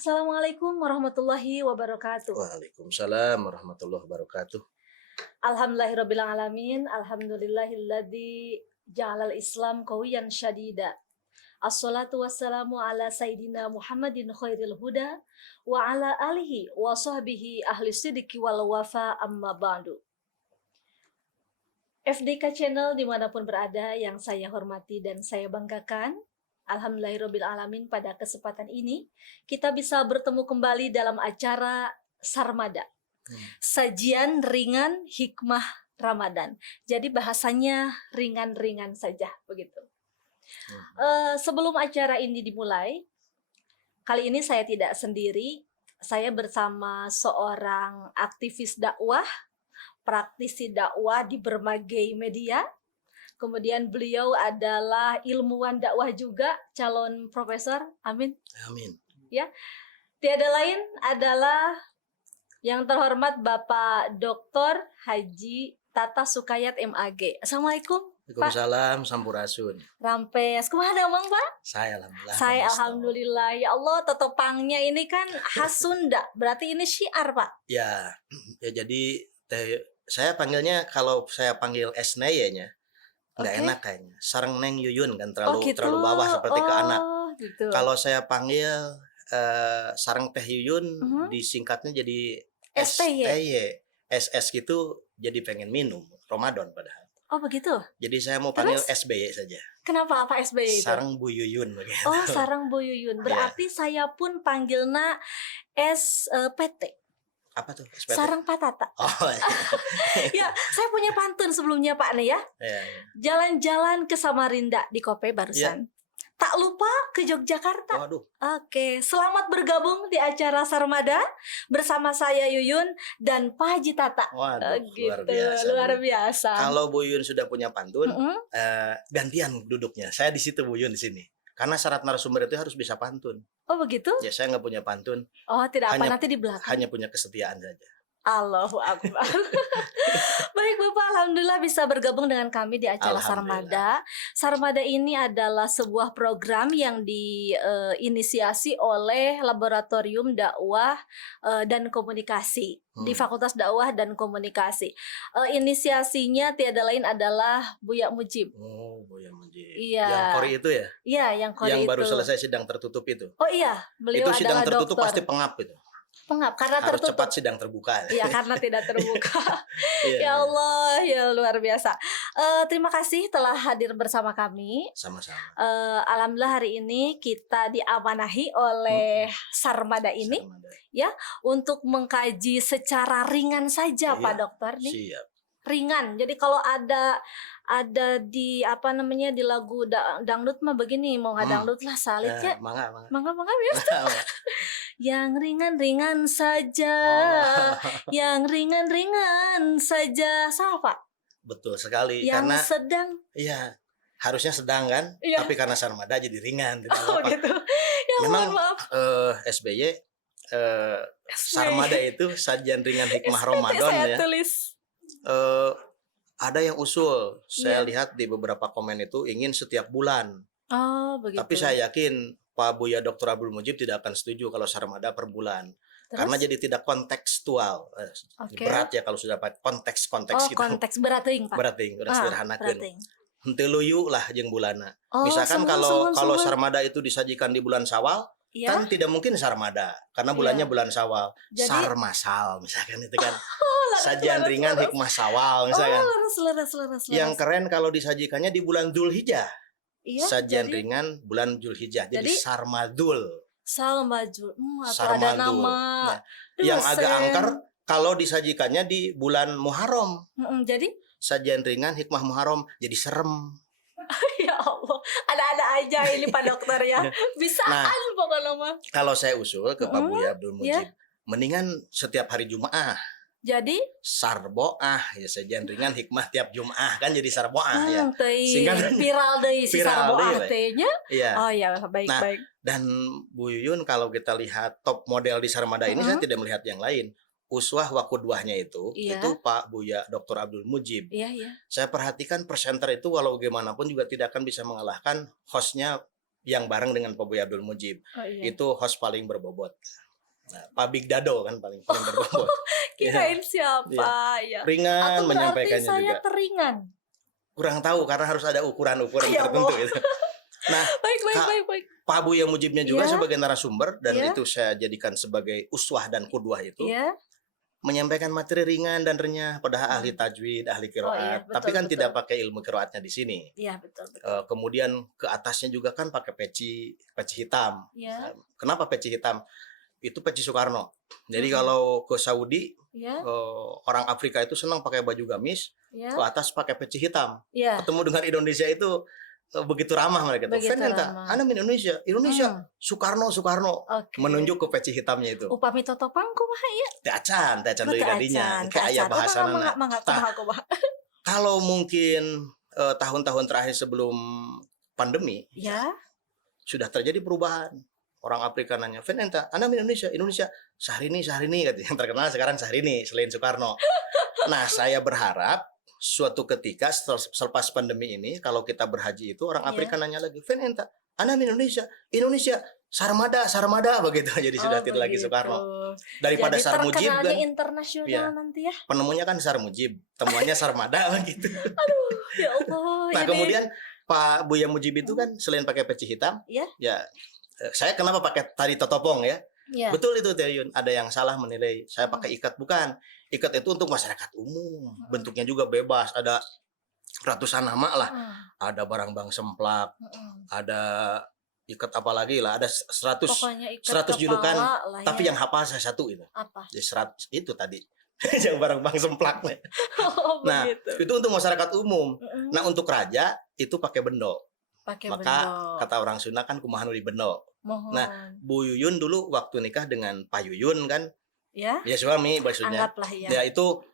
Assalamualaikum warahmatullahi wabarakatuh. Waalaikumsalam warahmatullahi wabarakatuh. Alhamdulillahirabbil alamin, alhamdulillahilladzi ja'alal Islam qawiyan syadida. Assalatu wassalamu ala sayyidina Muhammadin khairil huda wa ala alihi wa sahbihi ahli sidqi wal wafa amma ba'du. FDK Channel dimanapun berada yang saya hormati dan saya banggakan, alhamdulillahirabbil alamin, pada kesempatan ini kita bisa bertemu kembali dalam acara Sarmada. Sajian ringan hikmah Ramadan. Jadi bahasanya ringan-ringan saja begitu. Sebelum acara ini dimulai, kali ini saya tidak sendiri. Saya bersama seorang aktivis dakwah, praktisi dakwah di berbagai media. Kemudian beliau adalah ilmuwan dakwah juga, calon profesor. Amin. Amin. Ya, tiada lain adalah yang terhormat Bapak Dr. Haji Tata Sukayat MAG. Assalamualaikum. Waalaikumsalam, sampurasun. Rampes, kemana Bang Pak? Saya alhamdulillah. Saya alhamdulillah. Ya Allah, tetopangnya ini kan khas Sunda. Berarti ini syiar Pak? Ya jadi saya panggilnya, kalau saya panggil Esneye-nya nggak enak kayaknya. Sareng Neng Yuyun kan terlalu bawah seperti ke anak. Gitu. Kalau saya panggil Sareng Teh Yuyun, disingkatnya jadi STY. SS gitu, jadi pengen minum Ramadan padahal. Oh begitu? Jadi saya mau panggil SBY saja. Kenapa apa SBY itu? Sareng Bu Yuyun begitu. Oh, Sareng Bu Yuyun. Berarti saya pun panggilnya SPT. Apa tuh? SPT? Sareng Patata. Oh Ya, saya punya pantun sebelumnya Pak nih ya. Jalan-jalan ke Samarinda di Kope barusan. Tak lupa ke Yogyakarta. Waduh. Oke, selamat bergabung di acara Sarmada bersama saya Yuyun dan Pak Haji Tata. Waduh, gitu, luar biasa. Luar biasa. Kalau Bu Yuyun sudah punya pantun, gantian duduknya. Saya di situ, Bu Yuyun di sini. Karena syarat narasumber itu harus bisa pantun. Oh begitu? Ya saya nggak punya pantun. Oh tidak apa, nanti di belakang. Hanya punya kesetiaan saja. Allahu Akbar. Baik Bapak, alhamdulillah bisa bergabung dengan kami di acara Sarmada. Sarmada ini adalah sebuah program yang diinisiasi oleh Laboratorium Dakwah dan Komunikasi di Fakultas Dakwah dan Komunikasi. Inisiasinya tiada lain adalah Buya Mujib. Oh, Buya Mujib. Iya. Yang Kori itu ya? Iya, yang Kori yang itu. baru selesai sidang tertutup itu. Oh iya, beliau itu sidang adalah tertutup dokter. pasti pengap itu. Pengap karena harus tertutup. Cepat sidang terbuka. Iya, karena tidak terbuka. Ya Allah, ya luar biasa. Terima kasih telah hadir bersama kami. Sama-sama. Alhamdulillah hari ini kita diamanahi oleh Sarmada ini, ya, untuk mengkaji secara ringan saja, Pak Dokter nih. Siap. Ringan. Jadi kalau ada di apa namanya di lagu dangdut mah begini, mau nggak dangdut lah salit ya. Mangga biasa. Yang ringan-ringan saja, yang ringan-ringan saja, sama Pak? Betul sekali. Yang karena sedang. Iya, harusnya sedang kan, tapi karena Sarmada jadi ringan. Gitu. Ya, memang maaf. SBY Sarmada itu sajian ringan hikmah Ramadan saya ya. Tulis. Ada yang usul, saya lihat di beberapa komen itu ingin setiap bulan. Oh begitu. Tapi saya yakin Pak Buya Dr. Abdul Mujib tidak akan setuju kalau Sarmada per bulan. Terus? Karena jadi tidak kontekstual. Berat ya kalau sudah pakai konteks gitu. Konteks berat Pak. Berat udah sederhanakan. Henteu luyu lah jeung bulana. Misalkan kalau Sarmada itu disajikan di bulan Syawal, kan tidak mungkin Sarmada karena bulannya bulan Syawal. Jadi, Sarmasal misalkan itu kan. Sajian ringan hikmah Syawal misalkan. Leres. Yang keren kalau disajikannya di bulan Dzulhijjah. Sajian ringan bulan Dzulhijjah. Jadi Sarmadul. Atau ada nama. Yang agak angker kalau disajikannya di bulan Muharram. Jadi sajian ringan hikmah Muharram jadi serem. Ya Allah, ada-ada aja ini Pak Dokter ya. Bisaan pokoknya mah. Kalau saya usul ke Pak Buya Abdul Mujib, mendingan setiap hari Jumat. Jadi sarboah ya, sajian ringan hikmah tiap Jumat kan jadi sarboah ya. Sehingga viral deh si sarboah tehnya. Oh ya, baik. Dan Bu Yuyun kalau kita lihat top model di Sarmada ini, saya tidak melihat yang lain. Uswah wa qudwahnya itu Pak Buya Dr. Abdul Mujib. Iya. Saya perhatikan presenter itu walau bagaimanapun juga tidak akan bisa mengalahkan hostnya yang bareng dengan Pak Buya Abdul Mujib. Oh, iya. Itu host paling berbobot. Nah, Pak Big Dado kan paling berbobot. Kirain siapa ya? Ringan Atau berarti menyampaikannya saya juga. teringan? Kurang tahu karena harus ada ukuran-ukuran Ya tertentu Allah. itu. Nah, Baik. Pak Buya Mujibnya juga Ya. sebagai narasumber dan Ya. itu saya jadikan sebagai uswah dan qudwah itu. Iya. Menyampaikan materi ringan dan renyah, padahal ahli tajwid, ahli Oh, iya, qiraat, betul, tapi kan betul. tidak pakai ilmu qiraatnya di sini. Iya, betul. Kemudian ke atasnya juga kan pakai peci hitam. Ya. Kenapa peci hitam? Itu peci Soekarno. Jadi kalau ke Saudi, Ya. orang Afrika itu senang pakai baju gamis, Ya. ke atas pakai peci hitam. Ya. Ketemu dengan Indonesia itu begitu ramah mereka. Begitu ramah. Anda Indonesia, Soekarno, Oke. menunjuk ke peci hitamnya itu. Upami totopang kumaha ieu? Teacan deui gadinya. Kayak aya bahasana. Kalau mungkin tahun-tahun terakhir sebelum pandemi, Ya. sudah terjadi perubahan. Orang Afrika nanya, Venenta, Anda Indonesia, Syahrini katanya. Yang terkenal sekarang Syahrini selain Soekarno. Nah, saya berharap suatu ketika selepas pandemi ini, kalau kita berhaji itu orang Afrika nanya lagi, Venenta, Anda Indonesia, Sarmada begitu. Jadi sudah tidak lagi Soekarno. Daripada jadi Sarmujib kan. terkenalnya internasional nanti ya. Penemunya kan Sarmujib, temuannya Sarmada begitu. Ya Allah. Nah, kemudian Pak Buya Mujib itu kan selain pakai peci hitam, Ya. Saya kenapa pakai tadi totopong ya? Ya. Betul itu Teh Yun. Ada yang salah menilai saya pakai ikat, bukan. Ikat itu untuk masyarakat umum. Bentuknya juga bebas, ada ratusan nama lah. Ada barang bang semplak, ada ikat apa lagi lah, ada 100 Pokoknya ikat 100 julukan, lah tapi ya. yang hafal saya satu itu. Apa? Jadi 100 itu tadi. Yang barang bang semplaknya. Oh, Nah, begitu. itu untuk masyarakat umum. Nah, untuk raja itu pakai bendo. Pakai Maka bendo. kata orang Sunda kan kumaha nu di bendo. Mohon. Nah, Bu Yuyun dulu waktu nikah dengan Pak Yuyun kan, ya. ya suami maksudnya. Anggaplah ya. Ya itu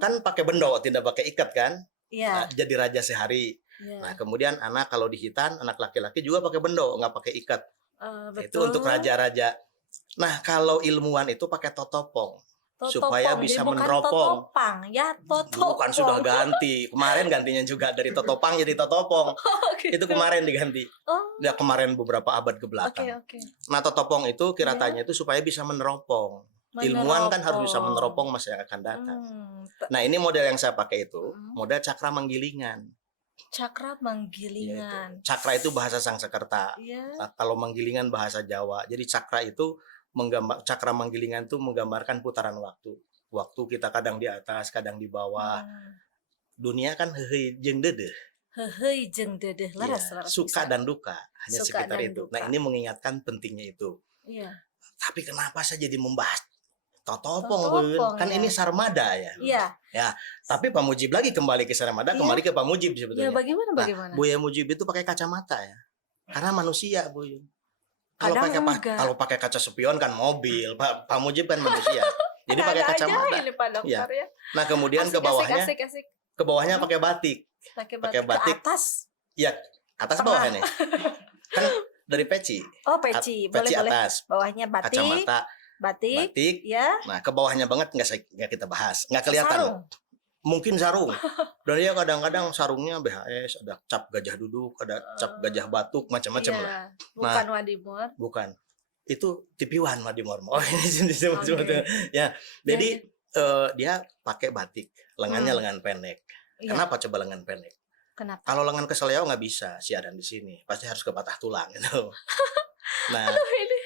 kan pakai bendo, tidak pakai ikat kan. Iya. Nah, jadi raja sehari. Ya. Nah, kemudian anak kalau di Hitan, anak laki-laki juga pakai bendo, nggak pakai ikat. Betul. Itu untuk raja-raja. Nah, kalau ilmuwan itu pakai totopong. Supaya bisa bukan meneropong. Totopang ya, totopong. Bukan, sudah ganti. Kemarin gantinya juga dari totopang jadi totopong. Gitu. Itu kemarin diganti. Oh. Ya kemarin beberapa abad ke belakang. Oke. Nah, totopong itu kiratannya itu supaya bisa meneropong. Ilmuwan kan harus bisa meneropong masa yang akan datang. Nah, ini model yang saya pakai itu, model cakra manggilingan. Cakra manggilingan. Yaitu, cakra itu bahasa Sangsekerta. Iya. Nah, kalau manggilingan bahasa Jawa. Jadi cakra itu cakra manggilingan itu menggambarkan putaran waktu. Waktu kita kadang di atas, kadang di bawah. Dunia kan hehe jeung dedeh. Hehe jeung dedeh laras. Suka dan duka, hanya Suka sekitar dan itu. duka. Nah, ini mengingatkan pentingnya itu. Iya. Tapi kenapa saya jadi membahas totopong, Totopong, kan ya. ini sarmada ya. Iya. Ya, tapi Pak Mujib lagi kembali ke sarmada, kembali ke Pak Mujib Ya, sebetulnya. bagaimana? Nah, Buya Mujib itu pakai kacamata ya. Karena manusia, Bu. Kalau Kadang pakai enggak. kalau pakai kaca spion kan mobil, Pak Mujib kan manusia. Jadi pakai kacamata. Ini Pak Dokter ya. Nah, kemudian ke bawahnya Asik. ke bawahnya pakai batik. Pakai batik. Ke atas. Ya, atas bawah nih. Kan dari peci. Oh, peci. Peci Boleh. atas. Bawahnya batik. Kacamata Batik. Ya. Nah, ke bawahnya banget nggak kita bahas. Nggak kelihatan. Sarung. Mungkin sarung. Dan dia kadang-kadang sarungnya BHS, ada cap gajah duduk, ada cap gajah batuk, macam-macam Iya. lah. Bukan wadimor. Bukan. Itu tipiwan Madimor. Oh, ini disebut. Oke. Ya. Jadi dia pakai batik, lengannya lengan pendek. Iya. Kenapa coba lengan pendek? Kenapa? Kalau lengan keseleo nggak bisa siaran di sini, pasti harus ke patah tulang gitu. Nah, Ini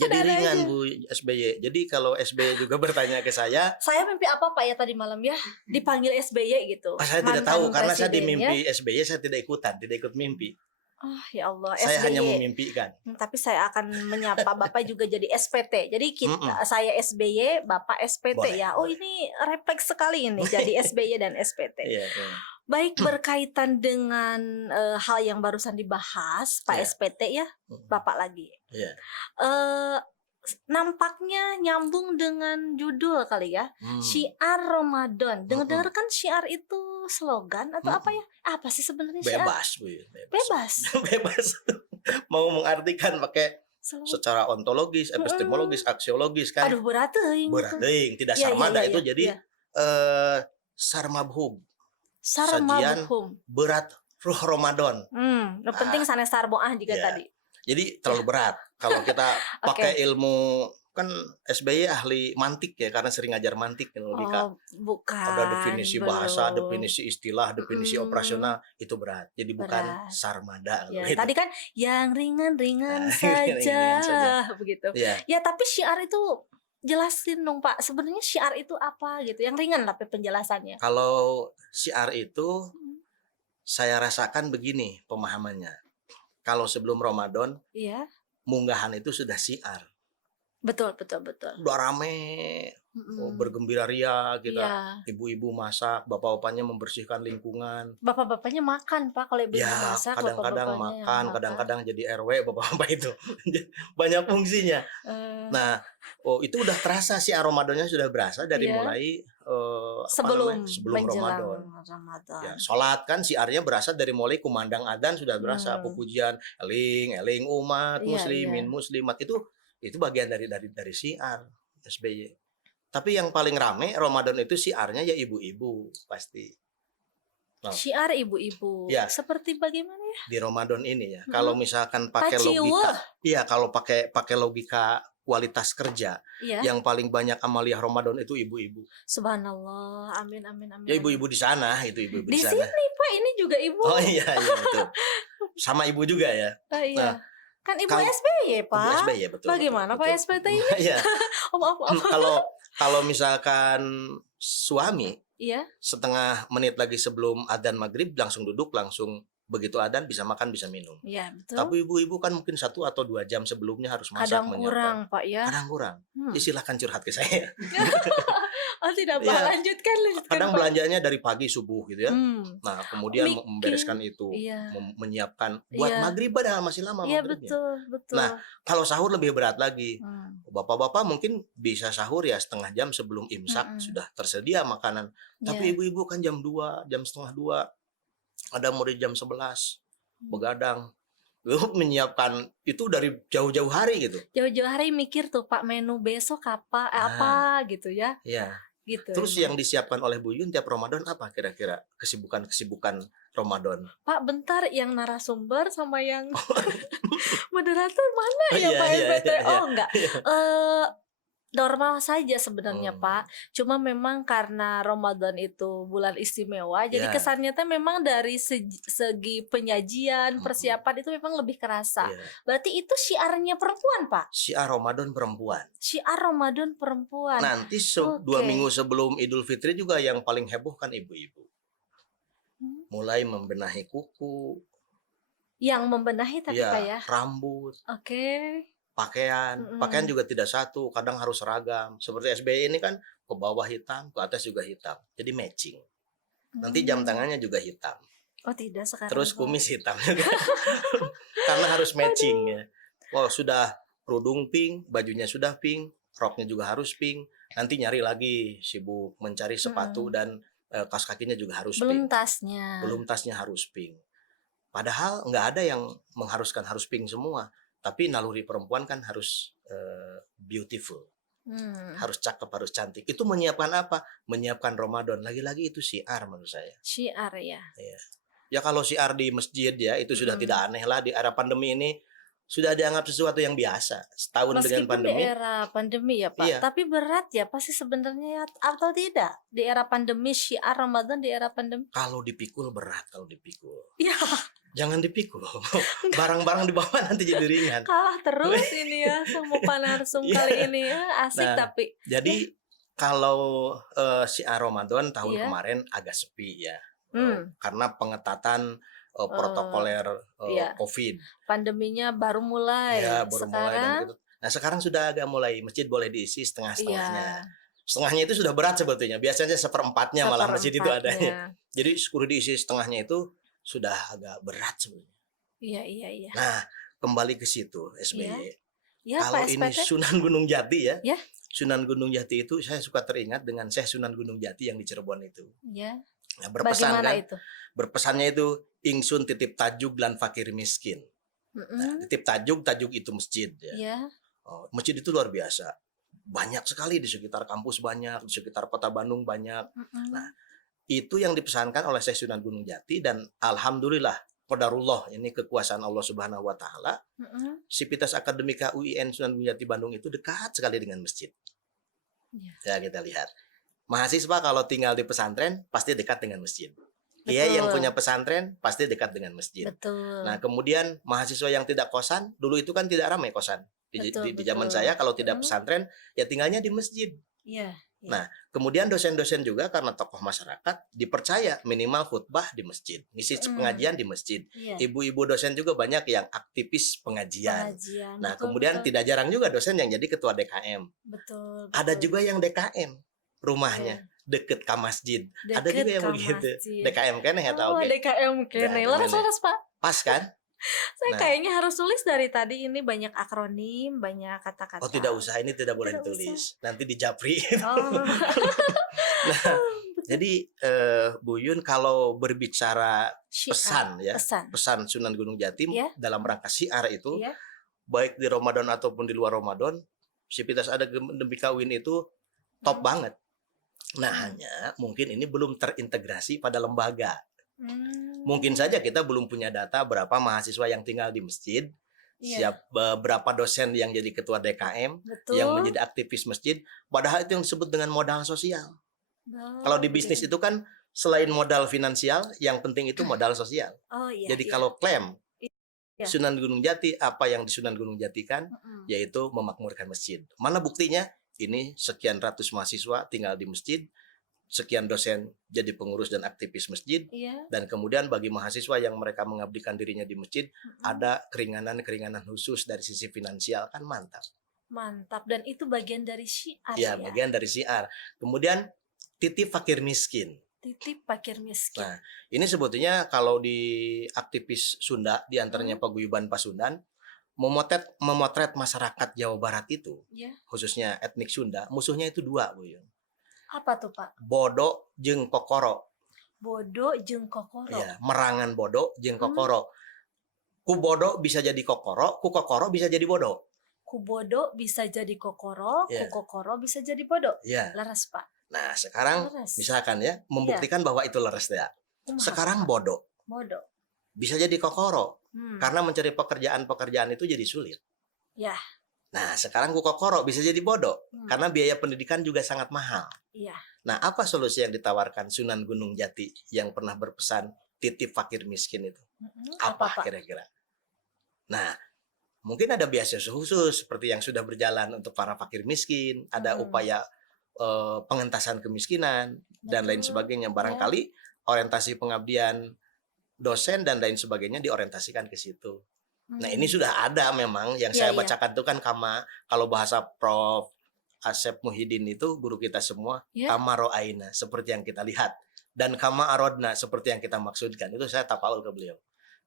jadi ada-ada ringan aja. Bu SBY. Jadi kalau SBY juga bertanya ke saya mimpi apa Pak ya tadi malam ya? Dipanggil SBY gitu. saya tidak Mantan tahu karena saya di presiden, ya. mimpi SBY saya tidak ikut mimpi. Oh ya Allah, Saya SBY. hanya memimpikan. Tapi saya akan menyapa Bapak juga jadi SPT. Jadi saya SBY, Bapak SPT Boleh, ya. Oh boleh. ini refleks sekali ini jadi SBY dan SPT. Iya. Baik, berkaitan dengan hal yang barusan dibahas Pak Iya. SPT ya, Bapak lagi. Iya. Nampaknya nyambung dengan judul kali ya. Syiar Ramadan. Dengar-dengar kan syiar itu slogan atau apa ya? Apa sih sebenarnya syiar? Bebas, Bu. Bebas. Bebas. Mau mengartikan pakai Slogan. secara ontologis, epistemologis, aksiologis kan. Aduh berat teuing. Berat deing, tidak Iya, sarmada iya, itu iya, jadi iya. sarmabhum. Sarmabhum. Berat ruh Ramadan. Yang penting sanes sarboah juga Iya. tadi. Jadi terlalu berat kalau kita pakai Oke. ilmu, kan SBY ahli mantik ya karena sering ngajar mantik kan logika. Oh, Ada bukan, definisi bahasa, belum. definisi istilah, definisi Mhm, operasional itu berat. Jadi bukan berat. sarmada kalau Ya, itu. tadi kan yang ringan-ringan Nah, saja, ringan saja. begitu. Ya, Ya, tapi syiar itu jelasin dong, Pak, sebenarnya syiar itu apa gitu? Yang ringan lah penjelasannya. kalau syiar itu Mhm. saya rasakan begini pemahamannya. Kalau sebelum Ramadan, Iya, munggahan itu sudah syiar. betul betul betul. Udah rame, Mhm. bergembira ria kita. Iya. Ibu-ibu masak, bapak-bapaknya membersihkan lingkungan. Bapak-bapaknya makan, Pak, kalau ibu-ibu Ya, masak, kadang-kadang bapak-bapaknya yang makan, makan. kadang-kadang jadi RW bapak-bapak itu. Banyak fungsinya. Eee, Nah, itu udah terasa sih Ramadannya sudah berasa dari iya, mulai apa namanya? sebelum Sebelum menjelang Ramadan. Ya, Ramadan. sholat kan siarnya berasa dari mulai kumandang adzan sudah berasa Mmm, pujian eling eling umat iya iya. muslimin muslimat itu bagian dari syiar SBY. Tapi yang paling rame Ramadan itu syiarnya ya ibu-ibu pasti. Nah, Syiar ibu-ibu, ya seperti bagaimana ya? di Ramadan ini ya. Kalau Mhm. misalkan pakai logika, Taciwuh, iya kalau pakai pakai logika kualitas kerja, iya. yang paling banyak amaliah Ramadan itu ibu-ibu. Subhanallah, amin amin amin Ya amin. ibu-ibu di sana, itu ibu-ibu di Di sana. sini, Pak, ini juga ibu. Oh iya iya itu. Sama ibu juga ya. Oh, iya. Nah, Kan ibu kalau SBY, ibu Pak. SBY ya betul betul Bagaimana Pak betul. SBT ini? Iya. Oh, maaf maaf. Kalau kalau misalkan suami Iya setengah menit lagi sebelum adzan maghrib langsung duduk langsung begitu adzan bisa makan bisa minum. iya, betul. Tapi ibu-ibu kan mungkin 1 atau 2 jam sebelumnya harus masak, Kadang menyiapkan. kurang, Pak, ya. Kadang kurang. Ya Hmm. silahkan curhat ke saya. Oh, tidak, Pak. Iya, Lanjutkan lanjutkan, kadang Pak. belanjanya dari pagi subuh gitu ya. Hmm. Nah, kemudian Mikir. membereskan itu, Iya menyiapkan buat iya. maghrib padahal masih lama Iya, maghribnya. betul betul. Nah, kalau sahur lebih berat lagi. Hmm. Bapak-bapak mungkin bisa sahur ya setengah jam sebelum imsak Mhm. sudah tersedia makanan. Tapi Iya. ibu-ibu kan jam 2, jam setengah 2, ada murid jam 11 Mmm. begadang. Lu menyiapkan itu dari jauh-jauh hari gitu. Jauh-jauh hari mikir tuh, Pak, menu besok Nah, apa gitu ya, iya. gitu Terus emang. yang disiapkan oleh Bu Yun tiap Ramadan apa kira-kira kesibukan-kesibukan Ramadan? Pak, bentar, yang narasumber sama yang moderator mana Oh ya, iya Pak iya SBT? iya iya. Oh, enggak, eee, normal saja sebenarnya, Hmm, Pak. Cuma memang karena Ramadan itu bulan istimewa, jadi ya, kesannya tuh memang dari segi penyajian, mhm, persiapan itu memang lebih kerasa. iya. Berarti itu syiarnya perempuan, Pak? Syiar Ramadan perempuan. Syiar Ramadan perempuan. Nanti 2 Oke. minggu sebelum Idul Fitri juga yang paling heboh kan ibu-ibu. Mmm, Mulai membenahi kuku, yang membenahi tapi, Pak, ya, ya? rambut, Oke. pakaian Mhm. juga tidak satu, kadang harus seragam. Seperti SBY ini kan ke bawah hitam, ke atas juga hitam. Jadi matching. Nanti jam Mmm. tangannya juga hitam. Oh, tidak sekarang, Terus Pak. kumis hitam juga. Karena harus matching Aduh. ya. Oh, sudah kerudung pink, bajunya sudah pink, roknya juga harus pink. Nanti nyari lagi sibuk mencari sepatu Mhm. dan kaos kakinya juga harus Belum pink. tasnya. Belum tasnya harus pink. Padahal nggak ada yang mengharuskan harus pink semua. Tapi naluri perempuan kan harus beautiful, Mmm, harus cakep, harus cantik. Itu menyiapkan apa? Menyiapkan Ramadan. Lagi-lagi itu syiar menurut saya. syiar ya? Iya. Ya kalau syiar di masjid ya itu sudah Mhm. tidak aneh lah di era pandemi ini sudah dianggap sesuatu yang biasa. Setahun dengan Meskipun di pandemi, era pandemi ya, Pak, iya. tapi berat ya pasti sebenarnya ya atau tidak? Di era pandemi, syiar Ramadan di era pandemi? Kalau dipikul berat kalau dipikul. Ya, Jangan dipikul. Barang-barang di bawah nanti jadi ringan. kalah terus ini ya sama Pak Narsum kali Iya. ini ya, asik Nah, tapi ya, jadi kalau syiar Ramadan tahun iya, kemarin agak sepi ya. mmm, Karena pengetatan eee, protokoler iya, Covid. pandeminya baru Ya, mulai, baru mulai dan sekarang gitu. Nah, sekarang sudah agak mulai masjid boleh diisi setengah-setengahnya. iya, Setengahnya itu sudah berat sebetulnya. Biasanya seperempatnya malah masjid itu adanya. seperempatnya. Jadi suruh diisi setengahnya itu sudah agak berat sebenarnya. Iya iya iya. Nah, kembali ke situ Iya? SBY. Iya, Pak Kalau ini SPT? Sunan Gunung Jati ya. Ya? Sunan Gunung Jati itu saya suka teringat dengan Syekh Sunan Gunung Jati yang di Cirebon itu. Iya. Nah, berpesan Bagaimana kan, itu? berpesannya itu ingsun titip tajuk lan fakir miskin. Nah, Mhm, titip tajuk, tajuk itu masjid ya. iya, Oh, masjid itu luar biasa. Banyak sekali di sekitar kampus banyak, di sekitar kota Bandung banyak. Nah, mhm, itu yang dipesankan oleh Syekh Sunan Gunung Jati dan alhamdulillah qadarullah, ini kekuasaan Allah Subhanahu wa taala. Sivitas Akademika UIN Sunan Gunung Jati Bandung itu dekat sekali dengan masjid. Ya, kita lihat. Mahasiswa kalau tinggal di pesantren pasti dekat dengan masjid. Dia yang punya pesantren pasti dekat dengan masjid. Betul. Nah, kemudian mahasiswa yang tidak kosan, dulu itu kan tidak ramai kosan. Di zaman saya kalau tidak pesantren ya tinggalnya di masjid. Iya. Nah, kemudian dosen-dosen juga karena tokoh masyarakat dipercaya minimal khutbah di masjid, ngisi pengajian di masjid. Ibu-ibu dosen juga banyak yang aktivis pengajian. Nah, kemudian tidak jarang juga dosen yang jadi ketua DKM. Betul. Ada juga yang DKM rumahnya deket ke masjid. Ada juga yang begitu. DKM kene ya tahu. DKM kene. Laras Pak. Pas kan? Saya kayaknya harus tulis dari tadi, ini banyak akronim, banyak kata-kata. Oh, tidak usah, ini tidak boleh ditulis. Nanti dijapri. Nah, jadi Bu Yun kalau berbicara pesan ya, pesan Sunan Gunung Jati dalam rangka syiar itu, baik di Ramadan ataupun di luar Ramadan, Sivitas Akademika UIN itu top banget. Nah, hanya mungkin ini belum terintegrasi pada lembaga. Mungkin saja kita belum punya data berapa mahasiswa yang tinggal di masjid, berapa dosen yang jadi ketua DKM, yang menjadi aktivis masjid, padahal itu yang disebut dengan modal sosial. Kalau di bisnis itu kan selain modal finansial, yang penting itu modal sosial. Jadi kalau klaim Sunan Gunung Jati, apa yang di Sunan Gunung Jati kan, yaitu memakmurkan masjid. Mana buktinya? Ini sekian ratus mahasiswa tinggal di masjid, sekian dosen jadi pengurus dan aktivis masjid, dan kemudian bagi mahasiswa yang mereka mengabdikan dirinya di masjid, ada keringanan-keringanan khusus dari sisi finansial, kan mantap. Mantap, dan itu bagian dari syiar. Ya, bagian dari syiar. Kemudian titip fakir miskin. Titip fakir miskin. Nah, ini sebetulnya kalau di aktivis Sunda, diantaranya Paguyuban Pasundan, memotret masyarakat Jawa Barat itu, khususnya etnik Sunda, musuhnya itu dua, Bu Yun. Apa tuh, Pak? Bodo jeung kokoro. Bodo jeung kokoro. Ya, merangan bodo jeung kokoro. Ku bodo bisa jadi kokoro, ku kokoro bisa jadi bodo. Ku bodo bisa jadi kokoro, ku kokoro bisa jadi bodo. Laras, Pak. Nah, sekarang misalkan ya, membuktikan bahwa itu leres ya. Sekarang bodo. Bodo. Bisa jadi kokoro. Karena mencari pekerjaan itu jadi sulit. Nah, sekarang ku kokoro bisa jadi bodoh. Karena biaya pendidikan juga sangat mahal. Nah, apa solusi yang ditawarkan Sunan Gunung Jati yang pernah berpesan titip fakir miskin itu? Apa kira-kira? Nah, mungkin ada beasiswa khusus seperti yang sudah berjalan untuk para fakir miskin. Ada upaya pengentasan kemiskinan dan lain sebagainya. Barangkali orientasi pengabdian dosen dan lain sebagainya diorientasikan ke situ. Nah, ini sudah ada memang yang saya bacakan itu kan kalau bahasa Prof. Asep Muhyiddin itu guru kita semua, kama ro'aina seperti yang kita lihat, dan kama arodna seperti yang kita maksudkan. Itu saya tapaul ke beliau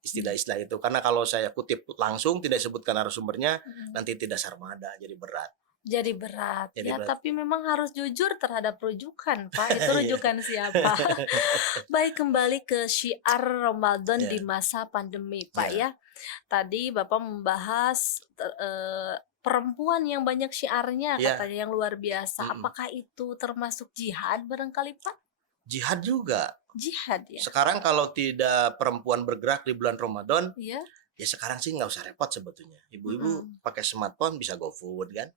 istilah-istilah itu, karena kalau saya kutip langsung tidak sebutkan narasumbernya, nanti tidak sarmada, jadi berat. Jadi berat. Tapi memang harus jujur terhadap rujukan, Pak. Itu rujukan siapa? Baik, kembali ke syiar Ramadan di masa pandemi, Pak ya. Tadi Bapak membahas perempuan yang banyak syiarnya, katanya yang luar biasa. Apakah itu termasuk jihad barangkali, Pak? Jihad juga. Jihad ya. Sekarang kalau tidak perempuan bergerak di bulan Ramadan, ya sekarang sih nggak usah repot sebetulnya. Ibu-ibu pakai smartphone bisa GoFood kan?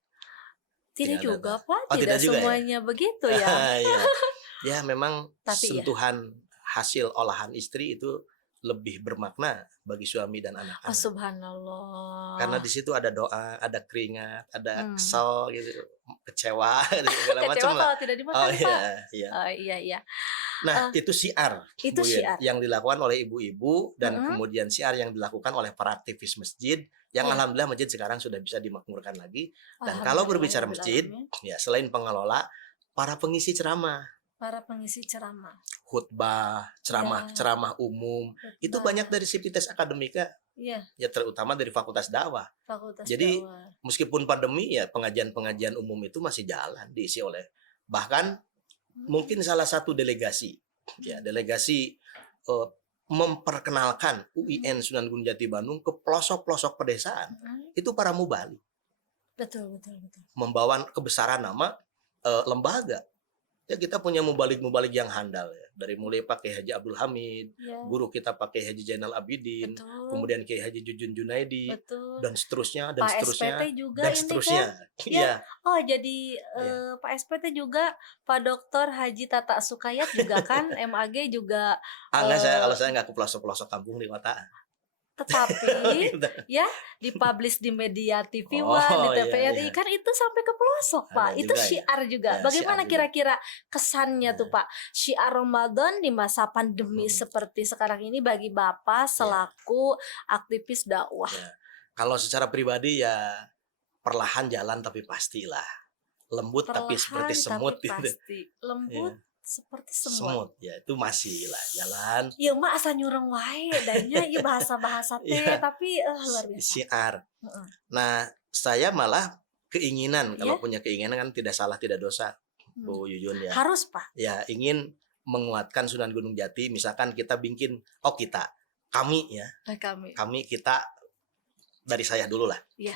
Tidak juga, Pak. Tidak semuanya begitu ya. Ya, memang sentuhan hasil olahan istri itu lebih bermakna bagi suami dan anak-anak. Subhanallah. Karena di situ ada doa, ada keringat, ada kesel gitu, kecewa, segala macam lah. Kalau tidak dimakan, Pak. Iya. Nah, itu syiar. Itu syiar yang dilakukan oleh ibu-ibu dan kemudian syiar yang dilakukan oleh para aktivis masjid. Yang alhamdulillah masjid sekarang sudah bisa dimakmurkan lagi. Dan kalau berbicara masjid, ya selain pengelola, para pengisi ceramah. Khutbah, ceramah umum. Itu banyak dari Sivitas Akademika. Ya terutama dari Fakultas Dakwah. Jadi meskipun pandemi ya pengajian-pengajian umum itu masih jalan diisi oleh bahkan mungkin salah satu delegasi. Ya, delegasi memperkenalkan UIN Sunan Gunung Jati Bandung ke pelosok-pelosok pedesaan, itu para mubali. Betul. Membawa kebesaran nama lembaga. Ya kita punya mubalik-mubalik yang handal ya. Dari mulai pakai Haji Abdul Hamid, Ya, guru kita pakai Haji Zainal Abidin, betul. kemudian Kiai Haji Jujun Junaidi, Betul. dan seterusnya, dan Pak seterusnya, SPT juga dan ini seterusnya. kan. Iya. Ya. Oh, jadi Iya. Pak SPT juga Pak Dokter Haji Tata Sukayat juga kan, MAG juga. Enggak, kalau saya nggak ke pelosok-pelosok kampung di kota. Tetapi Gitu. ya dipublish di media TV Oh, One, di iya, TVRI iya. kan itu sampai ke pelosok, Ada Pak. Itu juga ya. syiar juga. Ya, Bagaimana syiar juga. kira-kira kesannya tuh, Nah. Pak? Syiar Ramadan di masa pandemi seperti sekarang ini bagi Bapak selaku aktivis dakwah. Ya. Kalau secara pribadi ya perlahan jalan tapi pastilah. Lembut tapi seperti semut tapi gitu. pasti. Lembut seperti semut. Ya itu masih lah jalan. Ya mah asa nyurang wae danya ieu bahasa-bahasa teh Iya. tapi luar biasa. Syiar. Nah, saya malah keinginan, kalau punya keinginan kan tidak salah tidak dosa, Bu Yuyun ya. Harus, Pak. Ya, ingin menguatkan Sunan Gunung Jati, misalkan kita bikin kami kita dari saya dulu lah. Iya.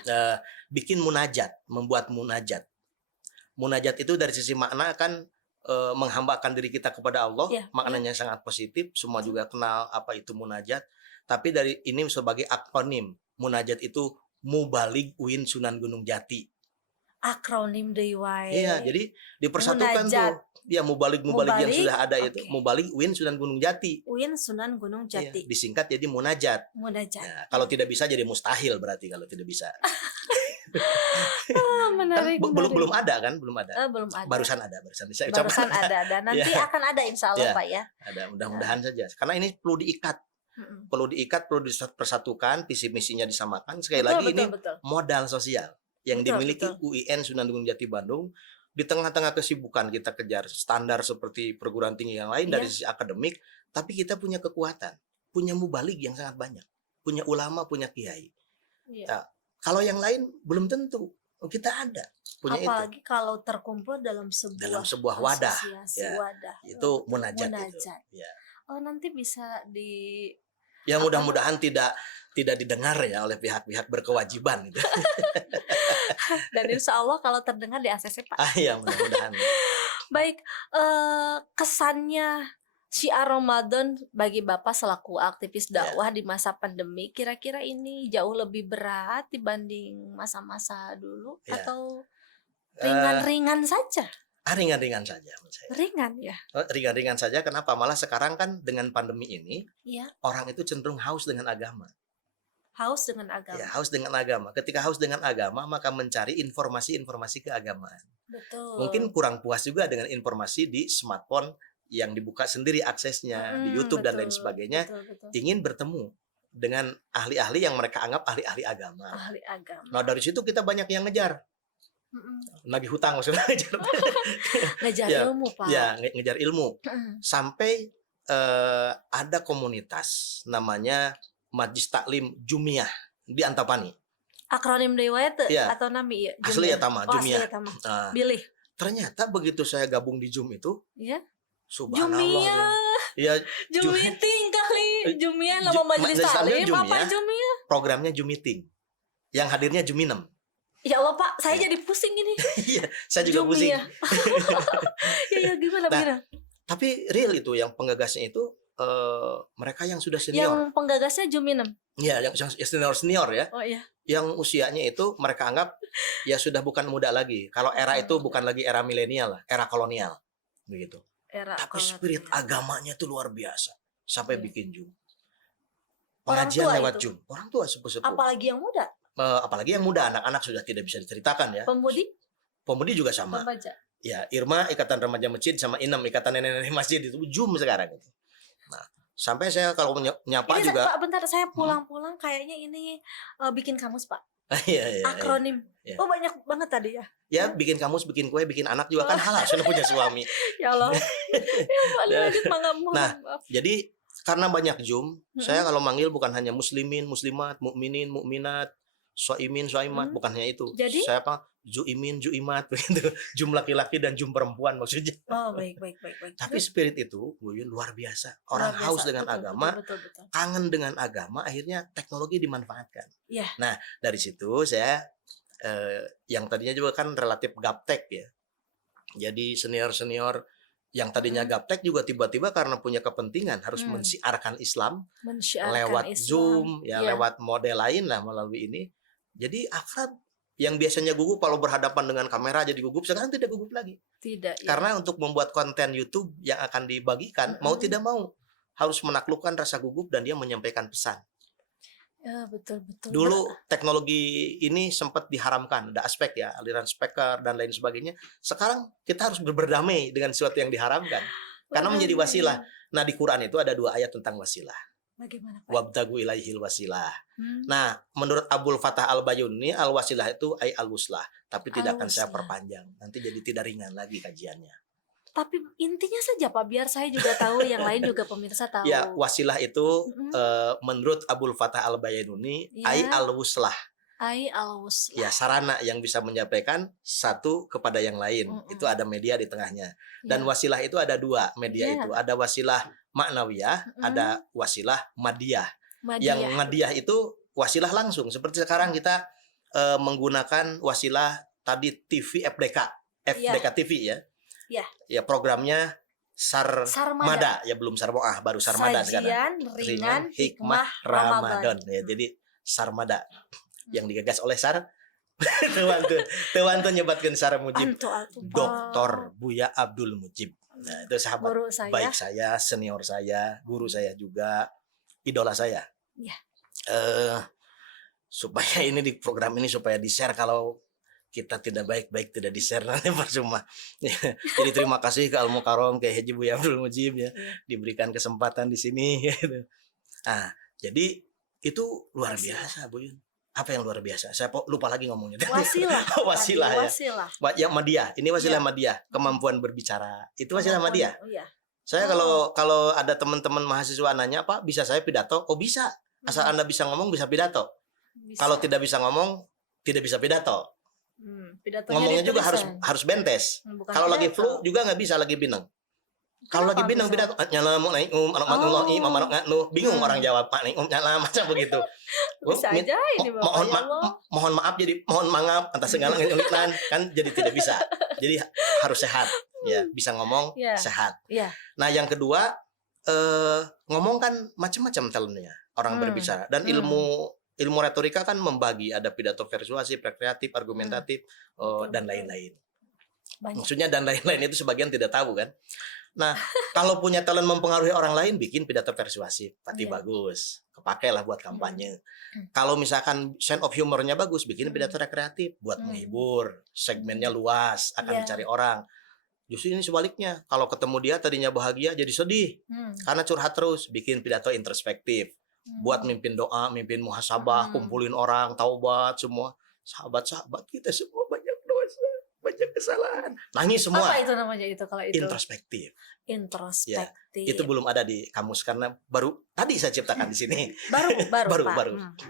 Bikin munajat, membuat munajat. Munajat itu dari sisi makna kan menghambakan diri kita kepada Allah, maknanya sangat positif, semua juga kenal apa itu munajat. Tapi dari ini sebagai akronim, munajat itu Mubalig Uin Sunan Gunung Jati. Akronim deui wae. Iya, jadi dipersatukan munajat. Tuh. Ya mubalig yang sudah ada itu. Mubalig Uin Sunan Gunung Jati. Uin Sunan Gunung Jati. Iya, disingkat jadi munajat. Nah, kalau tidak bisa jadi mustahil berarti kalau tidak bisa. Menarik, kan belum ada kan? Belum ada. Belum ada. Barusan ada. Barusan ada dan nanti akan ada insya Allah Pak ya. Ada, mudah-mudahan saja. Karena ini perlu diikat. Perlu dipersatukan, visi misinya disamakan. Sekali lagi ini modal sosial yang dimiliki UIN Sunan Gunung Jati Bandung. Di tengah-tengah kesibukan kita kejar standar seperti perguruan tinggi yang lain dari sisi akademik, tapi kita punya kekuatan, punya mubalig yang sangat banyak, punya ulama, punya kiai. Nah, kalau yang lain belum tentu kita ada punya. Apalagi itu kalau terkumpul dalam sebuah wadah, wadah. Itu munajat. Itu. Ya. Oh, nanti bisa di. Ya mudah-mudahan tidak didengar ya oleh pihak-pihak berkewajiban gitu. Dan insya Allah kalau terdengar di ACC Pak. Iya mudah-mudahan. Baik, kesannya syiar Ramadan bagi Bapak selaku aktivis dakwah di masa pandemi, kira-kira ini jauh lebih berat dibanding masa-masa dulu atau ringan-ringan saja? Ringan-ringan saja menurut saya. Ringan ya? Ringan-ringan saja. Kenapa? Malah sekarang kan dengan pandemi ini, orang itu cenderung haus dengan agama. Haus dengan agama. Ya, haus dengan agama. Ketika haus dengan agama, maka mencari informasi-informasi keagamaan. Betul. Mungkin kurang puas juga dengan informasi di smartphone yang dibuka sendiri aksesnya di YouTube dan lain sebagainya. Betul. Ingin bertemu dengan ahli-ahli yang mereka anggap ahli-ahli agama. Ahli agama. Nah dari situ kita banyak yang ngejar. Nagih hutang maksudnya ngejar ilmu Pak. Ya ngejar ilmu. Sampai ada komunitas namanya Majlis Taklim Jumiyah di Antapani. Akronim deui atau nami ya? Asli ya Tama, Jumiyah. Pilih. Ternyata begitu saya gabung di Jum itu, subhanallah Jumiyah. Ya. Jumiting kali. Jumiyah nama Majelis Taklim apa Jumiyah? Programnya Jumiting. Yang hadirnya Juminem. Ya Allah Pak, saya jadi pusing ini. Iya, saya juga pusing. Ya gimana? Tapi real itu yang penggagasnya itu mereka yang sudah senior. Yang penggagasnya Juminem. Iya, yang senior ya. Oh iya. Yang usianya itu mereka anggap ya sudah bukan muda lagi. Kalau era itu bukan lagi era milenial lah, era kolonial. Begitu. Tapi spirit agamanya itu luar biasa. Sampai bikin Jum. Pengajian lewat Jum. Orang tua sepuh-sepuh. Apalagi yang muda. Apalagi yang muda, anak-anak sudah tidak bisa diceritakan ya. Pemudi juga sama. Pembaca. Ya, Irma Ikatan Remaja Masjid sama Inem Ikatan Nenek-nenek Masjid itu Jum sekarang gitu. Nah, sampai saya kalau nyapa ini juga. Pak, bentar saya pulang-pulang kayaknya ini bikin kamus Pak. Iya. Akronim. Iya. Oh banyak banget tadi ya. Ya, bikin kamus, bikin kue, bikin anak juga kan halal sudah punya suami. Ya Allah. Lanjut Nah, jadi karena banyak Jum, saya kalau manggil bukan hanya muslimin, muslimat, mukminin, mukminat, soimin, soimat, bukan hanya itu. Jadi? Saya juimin, juimat begitu. Jum laki-laki dan jum perempuan maksudnya. Oh, baik. Tapi spirit itu, Bu Yun, luar biasa. Orang haus dengan agama, betul. Kangen dengan agama, akhirnya teknologi dimanfaatkan. Iya. Nah, dari situ saya yang tadinya juga kan relatif gaptek ya. Jadi senior-senior Yang tadinya gaptek juga tiba-tiba karena punya kepentingan harus mensiarkan Islam lewat Zoom, ya lewat model lain lah melalui ini. Jadi akrab. Yang biasanya gugup kalau berhadapan dengan kamera jadi gugup, sekarang tidak gugup lagi. Tidak. Karena untuk membuat konten YouTube yang akan dibagikan, mau tidak mau harus menaklukkan rasa gugup dan dia menyampaikan pesan. Ya, betul. Dulu teknologi ini sempat diharamkan, ada aspek ya, aliran speaker dan lain sebagainya. Sekarang kita harus berdamai dengan sesuatu yang diharamkan. Karena menjadi wasilah. Nah, di Quran itu ada 2 ayat tentang wasilah. Bagaimana, Pak? Wabtagu ilaihil wasilah. Nah, menurut Abdul Fattah Al-Bayuni, al-wasilah itu ay al-wuslah, tapi tidak akan saya perpanjang. Nanti jadi tidak ringan lagi kajiannya. Tapi intinya saja Pak, biar saya juga tahu, yang lain juga pemirsa tahu. Ya, wasilah itu menurut Abdul Fattah Al-Bayuni ay al-wuslah. Ay al-wuslah. Ya, sarana yang bisa menyampaikan satu kepada yang lain. Itu ada media di tengahnya. Dan wasilah itu ada 2 media itu. Ada wasilah maknawiyah, ada wasilah madiyah. Yang madiyah itu wasilah langsung. Seperti sekarang kita menggunakan wasilah tadi TV FDK TV ya. Ya, programnya Sarmada. Ya, belum Sarmoah, baru Sarmada sekarang. Ringan Hikmah Ramadan. Ya, jadi Sarmada yang digagas oleh Tewantu nyebatkan Sar Mujib, Dr. Buya Abdul Mujib. Nah, itu sahabat baik saya, senior saya, guru saya juga, idola saya. Ya. Supaya ini di program ini supaya di-share, kalau kita tidak baik-baik tidak di-share nanti percuma. Jadi terima kasih ke Al Mukarrom, ke Haji Buya Abdul Mujib ya, diberikan kesempatan di sini gitu. Nah, jadi itu luar biasa, Bu Yun. Apa yang luar biasa? Saya lupa lagi ngomongnya. Wasilah. Yang madiyah. Ini wasilah madiyah, kemampuan berbicara. Itu wasilah madiyah. Iya. Saya kalau ada teman-teman mahasiswa nanya, "Pak, bisa saya pidato?" Oh, bisa. Asal Anda bisa ngomong, bisa pidato. Kalau tidak bisa ngomong, tidak bisa pidato. Ngomongnya juga harus bentes. Kalau lagi flu juga nggak bisa, lagi bingung. Kalau lagi bingung pidato, bingung orang jawab, nyala macam begitu. Bisa aja ini mohon maaf jadi mohon maaf atas segala kan jadi tidak bisa. Jadi harus sehat ya, bisa ngomong sehat. Nah, yang kedua ngomong kan macam-macam talentnya orang berbicara, dan ilmu retorika kan membagi, ada pidato persuasif, rekreatif, argumentatif, dan lain-lain. Maksudnya dan lain-lain itu sebagian tidak tahu kan. Nah, kalau punya talent mempengaruhi orang lain, bikin pidato persuasif, pasti bagus, kepakailah buat kampanye. Kalau misalkan sense of humornya bagus, bikin pidato rekreatif, buat menghibur, segmennya luas, akan dicari orang. Justru ini sebaliknya, kalau ketemu dia tadinya bahagia jadi sedih, karena curhat terus, bikin pidato introspektif, buat mimpin doa, mimpin muhasabah, kumpulin orang, taubat semua. Sahabat-sahabat kita semua banyak dosa, banyak kesalahan, nangis semua. Apa itu namanya itu kalau itu? Introspektif. Ya, itu belum ada di kamus karena baru tadi saya ciptakan di sini. baru.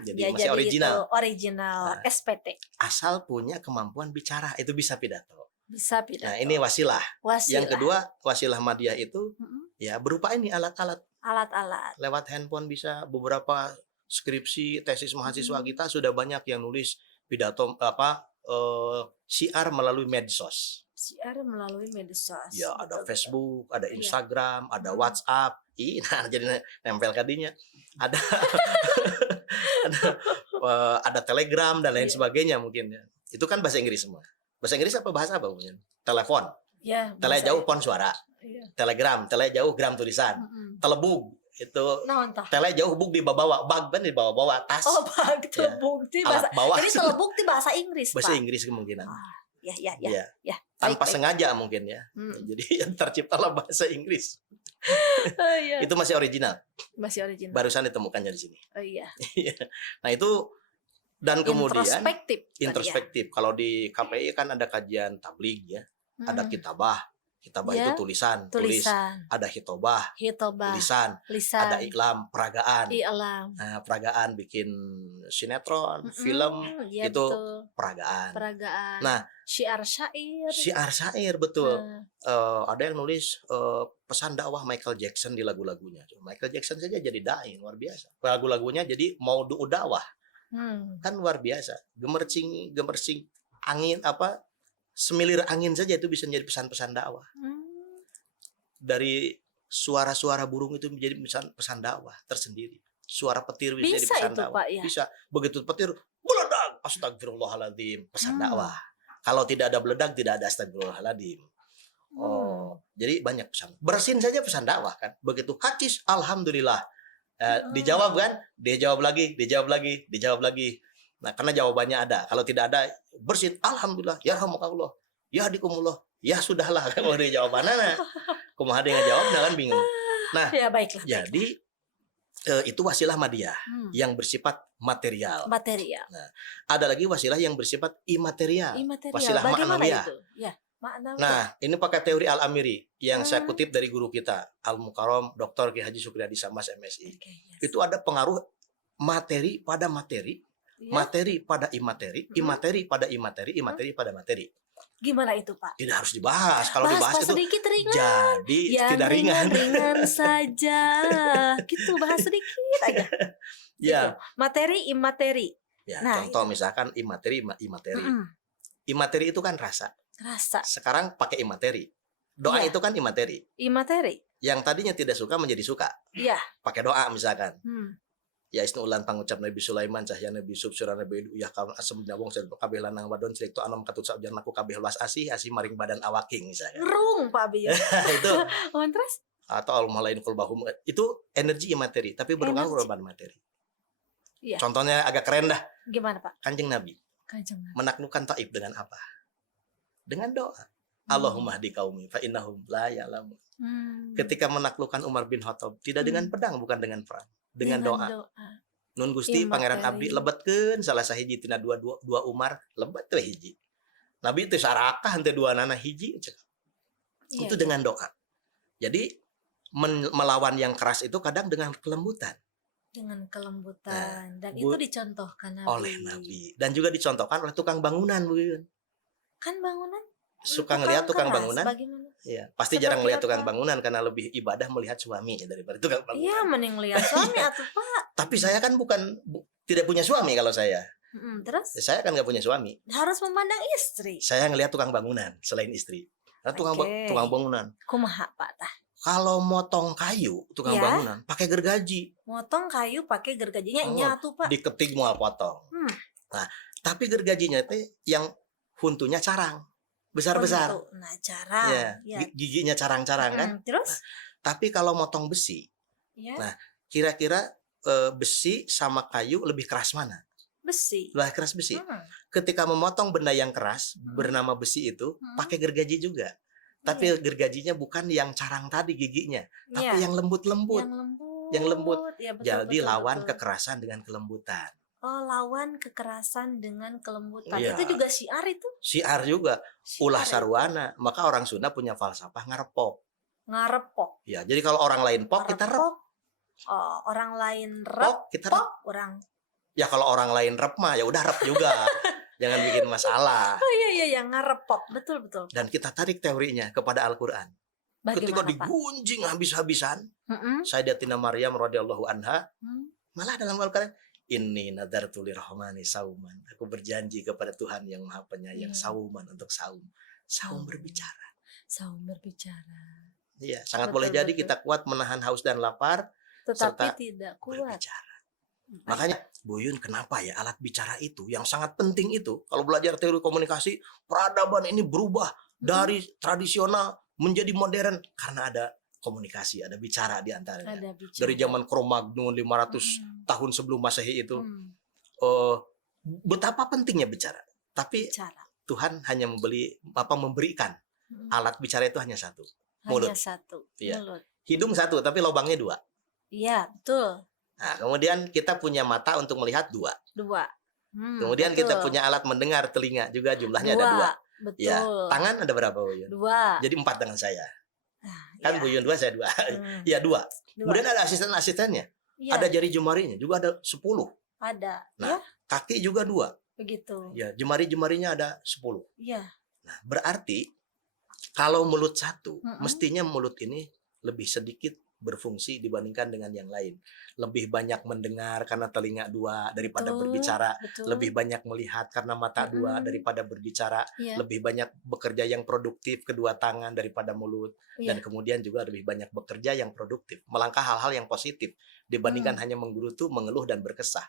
Jadi ya, masih original. Original SPT. Asal punya kemampuan bicara itu bisa pidato. Bisa pidato. Nah, ini wasilah. Yang kedua, wasilah madiyah itu ya berupa ini alat-alat. Lewat handphone bisa. Beberapa skripsi, tesis mahasiswa kita sudah banyak yang nulis pidato syiar melalui medsos. Ya, ada Facebook, ada Instagram, ada WhatsApp. Nah, jadi nempel kadinya. Ada ada Telegram dan lain sebagainya mungkin ya. Itu kan bahasa Inggris semua. Bahasa Inggris apa bahasa apa mungkin? Telepon. Ya, tele jauh pon suara. Telegram, tele jauh gram tulisan. Telebug itu tele jauh bug di bawah, bag kan di bawah tas. Oh, bag telebug di bahasa. Jadi telebug di bahasa Inggris, Bahasa Inggris kemungkinan. Ya. Tanpa sengaja mungkin ya. Jadi yang terciptalah bahasa Inggris. Itu masih original. Barusan ditemukannya di sini. Oh iya. Nah, itu dan kemudian introspektif. Kalau di KPI kan ada kajian tabligh ya. Ada kitabah itu tulisan. Ada hitobah, lisan. Ada iklam, peragaan. Nah, peragaan bikin sinetron, film, itu betul. peragaan. Nah, syiar syair betul. Ada yang nulis pesan dakwah Michael Jackson di lagu-lagunya. Michael Jackson saja jadi dai, luar biasa. Lagu-lagunya jadi mau dakwah. Kan luar biasa. Gemercing angin semilir angin saja itu bisa menjadi pesan-pesan dakwah. dari suara-suara burung itu menjadi pesan dakwah tersendiri. Suara petir bisa jadi Bisa pesan itu, dakwah. Pak, ya? Bisa. Begitu petir, meledak, astagfirullahaladzim, pesan dakwah. Kalau tidak ada meledak, tidak ada astagfirullahaladzim. Oh, jadi banyak pesan. Bersin saja pesan dakwah kan. Begitu hacis, alhamdulillah. Dijawab kan? Dia jawab lagi, dijawab lagi, dijawab lagi. Nah, karena jawabannya ada. Kalau tidak ada, bersin, alhamdulillah, ya rahmukallah, ya hadikumullah, ya sudahlah. Kalau dia jawabannya, nah, kumaha dia ngejawab, kan bingung. Nah, Ya baiklah. jadi itu wasilah madiyah yang bersifat material. Material. Nah, ada lagi wasilah yang bersifat imaterial. Wasilah Bagaimana ma'nawiyah. itu? Ya, maknawiyah. Nah, ini pakai teori Al-Amiri yang saya kutip dari guru kita, Al-Mukarram Dr. Ki Haji Sukriyadi Samas MSI. Itu ada pengaruh materi pada materi, materi pada imateri, imateri pada imateri, imateri pada materi. Gimana itu, Pak? Tidak harus dibahas. Kalau dibahas itu sedikit ringan. jadi yang tidak ringan. Ringan saja. Gitu, bahas sedikit aja. Ya. Gitu. Materi, imateri. Ya, Nah, contoh misalkan imateri, imateri. Imateri itu kan rasa. Rasa. Sekarang pakai imateri. Doa itu kan imateri. Imateri. Yang tadinya tidak suka menjadi suka. Iya. Pakai doa misalkan. Ya isnu ulan pangucap Nabi Sulaiman cahya Nabi Yusuf surah Nabi ya kawan asem nyabong saya kabeh lanang wadon cilik tu anom katut sabjan aku kabeh luas asih maring badan awaking misalkan. Rung Pak Bio. Itu. Terus Atau al-malain kulbahum itu energi imateri tapi berpengaruh kepada materi. Iya. Contohnya agak keren dah. Gimana, Pak? Kanjeng Nabi. Menaklukkan Taif dengan apa? Dengan doa. Allahumma hdi qaumi fa innahum la ya'lamun. Ketika menaklukkan Umar bin Khattab tidak dengan pedang bukan dengan perang. Dengan doa. Nun Gusti Pangeran Abdi lebetkeun salah sahiji tina dua Umar lebet teh hiji. Nabi teh sarakah henteu dua nana hiji. Itu dengan doa. Jadi melawan yang keras itu kadang dengan kelembutan. Dengan kelembutan. Dan itu dicontohkan Nabi. Oleh Nabi. Dan juga dicontohkan oleh tukang bangunan, Bu. Kan bangunan suka ngelihat tukang bangunan. Bagaimana? Iya, pasti jarang melihat tukang bangunan karena lebih ibadah melihat suami daripada tukang bangunan. Iya, mending lihat suami atau Pak. Tapi saya kan tidak punya suami kalau saya. Terus? Saya kan nggak punya suami. Harus memandang istri. Saya ngelihat tukang bangunan selain istri. Karena tukang bangunan. Kumaha Pak tah? Kalau motong kayu tukang bangunan pakai gergaji. Motong kayu pakai gergajinya nyatu Pak. Diketik mual potong. Nah, tapi gergajinya itu yang huntunya carang. Besar-besar. Nah, carang. Ya, giginya carang-carang kan. Terus? Nah, tapi kalau motong besi, nah kira-kira besi sama kayu lebih keras mana? Besi. Lebih keras besi. Ketika memotong benda yang keras bernama besi itu pakai gergaji juga. Tapi gergajinya bukan yang carang tadi giginya, tapi yang lembut-lembut. Yang lembut. Ya, jadi lawan kekerasan dengan kelembutan. Oh, lawan kekerasan dengan kelembutan. Itu juga syiar itu? Syiar juga. Ulah sarwana. Maka orang Sunda punya falsafah ngarepok. Ngarepok. Ya, jadi kalau orang lain pok, kita rep. Oh, orang lain rep, kita rep. Orang. Ya kalau orang lain rep mah ya udah rep juga. Jangan bikin masalah. Oh iya ngarepok. Betul. Dan kita tarik teorinya kepada Al-Qur'an. Ketika digunjing habis-habisan, Sayyidatina Maryam radhiyallahu anha, malah dalam Al-Qur'an Inni nadartu lirahmani sauman. Aku berjanji kepada Tuhan yang Maha Penyayang sauman untuk saum. Saum berbicara. Saum berbicara. Iya, sangat boleh jadi kita kuat menahan haus dan lapar, tetapi serta tidak kuat berbicara. Makanya, Bu Yun, kenapa ya alat bicara itu yang sangat penting itu? Kalau belajar teori komunikasi, peradaban ini berubah dari tradisional menjadi modern karena ada komunikasi, ada bicara di antaranya. Dari zaman Cro-Magnon 500 tahun sebelum Masehi itu, betapa pentingnya bicara. Tapi Tuhan hanya memberikan alat bicara itu hanya satu, mulut. Hanya satu, ya. Mulut. Hidung satu, tapi lubangnya dua. Iya, betul. Nah, kemudian kita punya mata untuk melihat dua. Kemudian betul. Kita punya alat mendengar telinga juga jumlahnya ada dua. Betul. Ya, tangan ada berapa, Bu Yun? 2. Jadi 4 dengan saya. Kan Bu Yun 2, saya 2. Ya 2. Kemudian ada asisten-asistennya. Ya. Ada jari jemarinya juga ada 10. Ada. Nah, kaki juga 2. Begitu. Ya, jemari-jemarinya ada 10. Iya. Nah, berarti kalau mulut satu, mestinya mulut ini lebih sedikit berfungsi dibandingkan dengan yang lain. Lebih banyak mendengar karena telinga dua daripada berbicara, lebih banyak melihat karena mata dua daripada berbicara, lebih banyak bekerja yang produktif kedua tangan daripada mulut, dan kemudian juga lebih banyak bekerja yang produktif, melangkah hal-hal yang positif dibandingkan hanya menggerutu, mengeluh dan berkesah.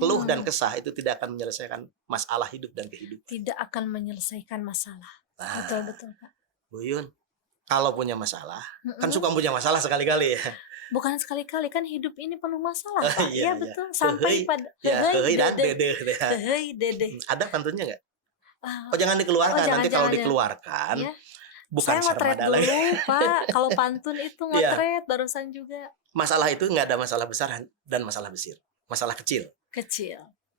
Keluh dan kesah itu tidak akan menyelesaikan masalah hidup dan kehidupan. Tidak akan menyelesaikan masalah. Nah, betul Pak. Bu Yun, kalau punya masalah, kan suka punya masalah sekali-kali ya. Bukan sekali-kali, kan hidup ini penuh masalah, Pak. Iya, betul. Sampai pada dede. Ada pantunnya nggak? Oh, jangan dikeluarkan. Nanti kalau dikeluarkan, bukan saya ngotret sarmada dulu, lagi. Pak. Kalau pantun itu ngotret barusan juga. Masalah itu nggak ada masalah besar dan masalah besar. Masalah kecil.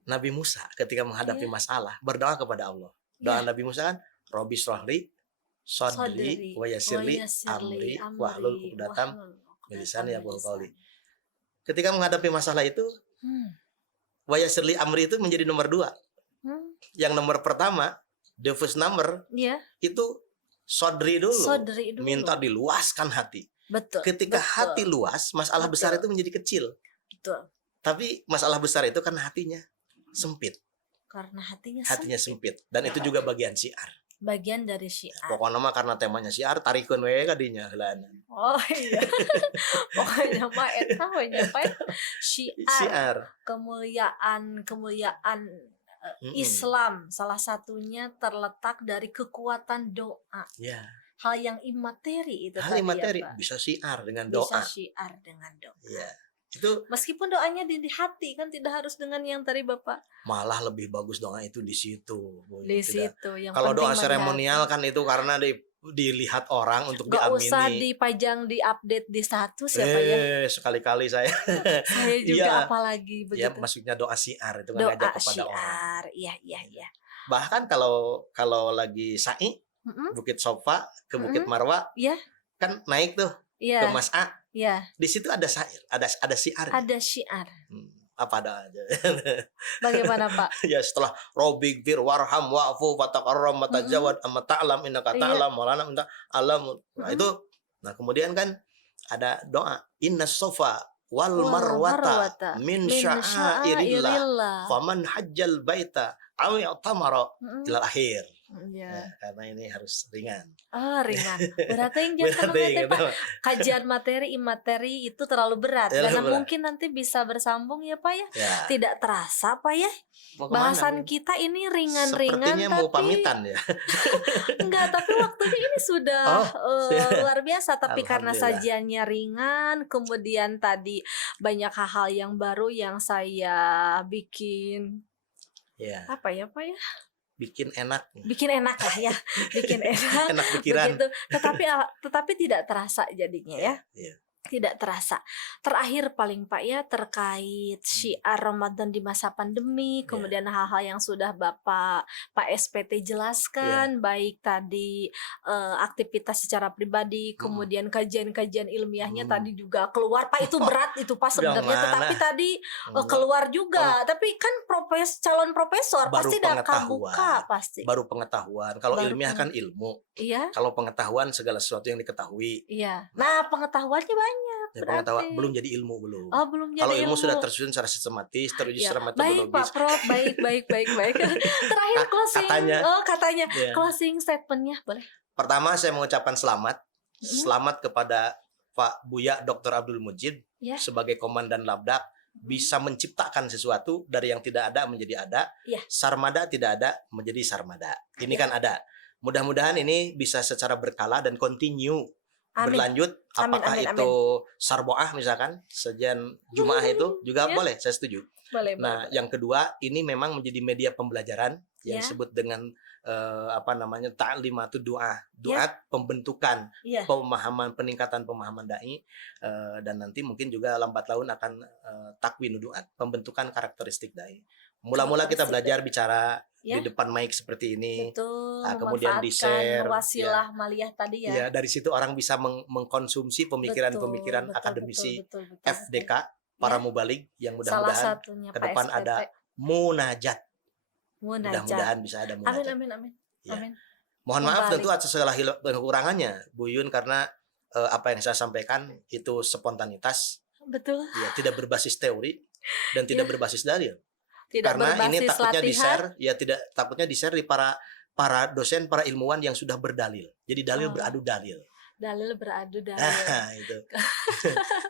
Nabi Musa ketika menghadapi masalah berdoa kepada Allah. Doa Nabi Musa kan, Robbi shrahli sadri wa yassirli amri wahlul 'uqdatam min lisani yafqahu qawli. Ketika menghadapi masalah itu, wa yassirli amri itu menjadi nomor 2. Yang nomor pertama, the first number, itu sodri dulu. Minta diluaskan hati. Betul. Ketika hati luas, masalah besar itu menjadi kecil. Betul. Tapi masalah besar itu karena hatinya sempit. Karena hatinya sempit. Dan itu juga bagian syiar. Bagian dari syiar. Pokoknya mah karena temanya syiar, tarikeun we kadinya heulana. Oh iya. Pokoknya mah eta we nyampain syiar. Kemuliaan Islam salah satunya terletak dari kekuatan doa. Hal yang imateri itu. Hal imateri bisa syiar dengan doa. Itu meskipun doanya di hati, kan tidak harus dengan yang tadi Bapak. Malah lebih bagus doa itu di situ. Situ yang kalau doa seremonial kan itu karena dilihat orang untuk diamini. Gak usah dipajang di update di status ya Pak ya. Sekali-kali saya. Saya juga apalagi begitu. Ya maksudnya doa syiar itu kan ngajak kepada orang. Iya. Bahkan kalau lagi sa'i, Bukit Sofa ke Bukit Marwa, kan naik tuh ke Mas'a. Di situ ada syair, ada syiar. Ada syiar. Apa ada aja. Bagaimana Pak? Ya setelah Robbik fir warham wa'fu fataqarram matajawad amma ta'lam innaka ta'lam wa lana minta alam. Nah itu, kemudian kan ada doa innas sofa wal marwata min sya'airillah faman hajjal baita aw i'tamara ila akhir. Karena ini harus ringan. Ringan. Berarti yang jangan banget Pak. Kajian materi imateri itu terlalu berat. Karena mungkin nanti bisa bersambung ya Pak ya. Tidak terasa Pak ya. Bahasan kita ini ringan-ringan. Sepertinya mau pamitan ya. Enggak, tapi waktunya ini sudah luar biasa. Tapi karena sajiannya ringan, kemudian tadi banyak hal-hal yang baru yang saya bikin. Apa ya Pak ya? Bikin enak lah ya, bikin enak, enak pikiran. Begitu. Tetapi tidak terasa jadinya ya. Tidak terasa. Terakhir paling Pak ya, terkait syiar Ramadan di masa pandemi, kemudian hal-hal yang sudah Pak SPT jelaskan, baik tadi aktivitas secara pribadi, kemudian kajian-kajian ilmiahnya tadi juga keluar Pak, itu berat itu Pak sebenarnya, tetapi tadi keluar juga. Tapi kan calon profesor baru pasti tidak kebuka pasti. Baru pengetahuan. Kalau ilmiah kan ilmu. Kalau pengetahuan segala sesuatu yang diketahui. Nah, pengetahuannya banyak. Pengetahuan belum jadi ilmu belum. Belum jadi kalau ilmu sudah tersusun secara sistematis, teruji secara metodologis. Baik Pak Prof, baik. Terakhir closing. Katanya closing statementnya boleh. Pertama saya mengucapkan selamat kepada Pak Buya Dr. Abdul Mujid sebagai Komandan Labdak, bisa menciptakan sesuatu dari yang tidak ada menjadi ada. Sarmada tidak ada menjadi sarmada. Ini kan ada. Mudah-mudahan ini bisa secara berkala dan continue. Berlanjut, apakah itu sarboah misalkan sajian Jumaah itu juga boleh, saya setuju. Boleh. Yang kedua, ini memang menjadi media pembelajaran yang disebut dengan ta'limatu doa, pembentukan, pemahaman, peningkatan pemahaman dai, dan nanti mungkin juga lambat laun akan takwin duat, pembentukan karakteristik dai. Mula-mula kita belajar bicara di depan mic seperti ini. Betul, kemudian di-share wasilah maliyah tadi ya. Dari situ orang bisa mengkonsumsi pemikiran-pemikiran akademisi FDK, para mubalig yang mudah-mudahan ke depan ada munajat. Mudah-mudahan bisa ada munajat. Amin. Mohon maaf tentu atas segala kekurangannya Bu Yun, karena apa yang saya sampaikan itu spontanitas, Betul. ya, tidak berbasis teori dan tidak Ya. berbasis dalil. Tidak Karena ini berbasis takutnya latihan. di-share, ya tidak takutnya di-share di para dosen, para ilmuwan yang sudah berdalil. Jadi dalil Oh. beradu dalil. Dalil beradu dalil. Nah, itu.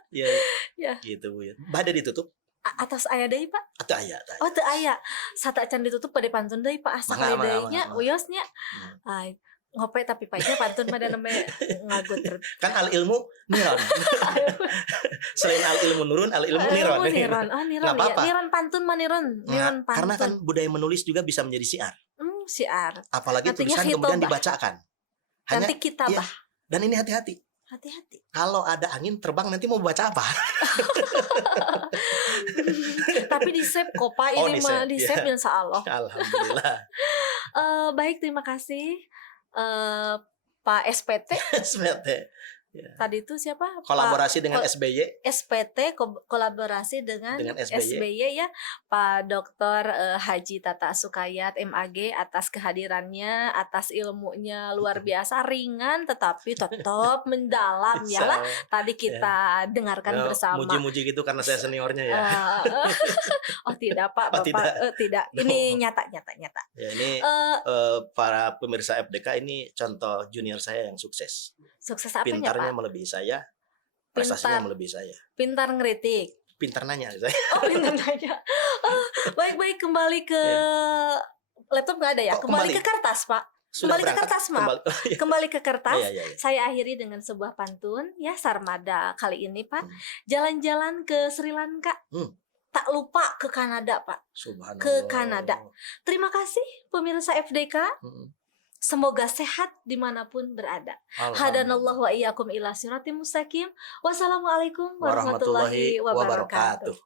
Ya, Ya. gitu Bu. Bade ditutup Atas aya deui Pak. atau aya tah. Oh teu aya. Sata can ditutup pada pantun deui Pak. Asa kali deui nya wiosnya. Ai ngope tapi paitnya pantun mah dan neme ngagut. Kan al ilmu niron. Selain al ilmu nurun, al ilmu niron. Niron. Oh niron ya. Niron pantun mah niron. Niron pantun. Karena kan budaya menulis juga bisa menjadi siar. Siar. Apalagi Nantinya tulisan kemudian dibacakan. Nanti kitabah. Ya, dan ini hati-hati. Hati-hati. Kalau ada angin terbang nanti mau baca apa? Tapi di save kok Pak, ini mah di save ya. insya Allah. Alhamdulillah. Baik, terima kasih Pak SPT. SPT. Ya. Tadi itu siapa? Kolaborasi dengan SBY. SPT kolaborasi dengan SBY ya, Pak Dr. Haji Tata Sukayat MAG, atas kehadirannya, atas ilmunya luar biasa, ringan tetapi tetap mendalam ya lah. Tadi kita dengarkan bersama. Muji-muji gitu karena saya seniornya ya. Oh tidak Pak, Bapak tidak. Ini nyata. Ya, ini para pemirsa FDK ini contoh junior saya yang sukses. Sukses apanya Pintarnya Pak? melebihi saya, prestasinya melebihi saya. Pintar ngeritik. Pintar nanya saya. Oh, pintar nanya. Baik, kembali ke laptop nggak ada ya? Kembali ke kertas Pak. Kembali ke kertas Pak. Kembali ke kertas. Ya. Saya akhiri dengan sebuah pantun ya, Sarmada kali ini Pak. Jalan-jalan ke Sri Lanka. Tak lupa ke Kanada Pak. Subhanallah. Ke Kanada. Terima kasih pemirsa FDK. Semoga sehat dimanapun berada. Hadanallahu wa iyyakum ila siratim mustaqim. Wassalamualaikum warahmatullahi wabarakatuh.